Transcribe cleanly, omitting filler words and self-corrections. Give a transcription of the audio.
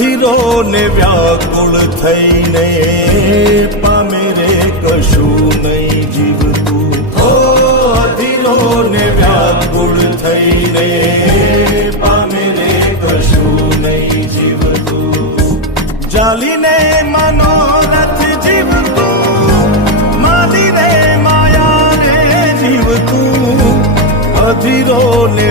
અધીરો ને વ્યાકુળ થઈને પામે રે કશું નહીં જીવતું. હો અધીરો ને વ્યાકુળ થઈને પામે રે કશું નહીં જીવતું. ચાલીને મનોરથ જીવતું, માલી રે માયા રે જીવતું. અધીરો ને